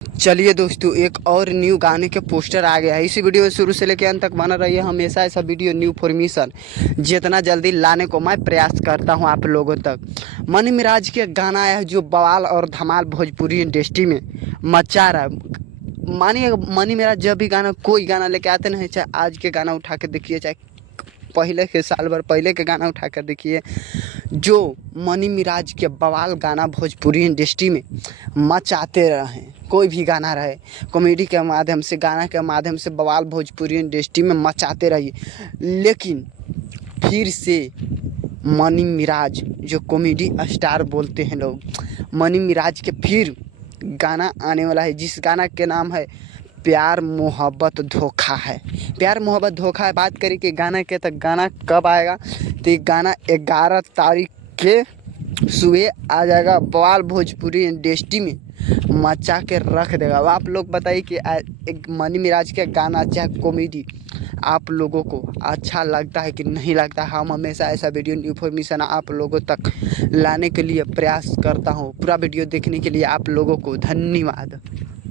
चलिए दोस्तों, एक और न्यू गाने के पोस्टर आ गया है। इसी वीडियो में शुरू से लेकर अंत तक बना रहिए। हमेशा ऐसा वीडियो न्यू फॉर्मेशन जितना जल्दी लाने को मैं प्रयास करता हूं आप लोगों तक। मनी मिराज के गाना है जो बवाल और धमाल भोजपुरी इंडस्ट्री में मचा रहा है। मानिए, मनी मिराज जब भी गाना कोई गाना लेके आते नहीं, चाहे आज के गाना उठा के देखिए, चाहे पहले के साल भर पहले के गाना उठा कर देखिए, जो मनी मिराज के बवाल गाना भोजपुरी इंडस्ट्री में मचाते रहे। कोई भी गाना रहे, कॉमेडी के माध्यम से, गाना के माध्यम से बवाल भोजपुरी इंडस्ट्री में मचाते रहिए। लेकिन फिर से मनी मिराज, जो कॉमेडी स्टार बोलते हैं लोग, मनी मिराज के फिर गाना आने वाला है, जिस गाना के नाम है प्यार मोहब्बत धोखा है। प्यार मोहब्बत धोखा है। बात करें कि गाना के, तो गाना कब आएगा, तो ये गाना 11 तारीख के सुबह आ जाएगा। बवाल भोजपुरी इंडस्ट्री में मचा के रख देगा। अब आप लोग बताइए कि एक मनी मिराज का गाना चाहे कॉमेडी आप लोगों को अच्छा लगता है कि नहीं लगता। हम हमेशा ऐसा वीडियो इन्फॉर्मेशन आप लोगों तक लाने के लिए प्रयास करता हूँ। पूरा वीडियो देखने के लिए आप लोगों को धन्यवाद।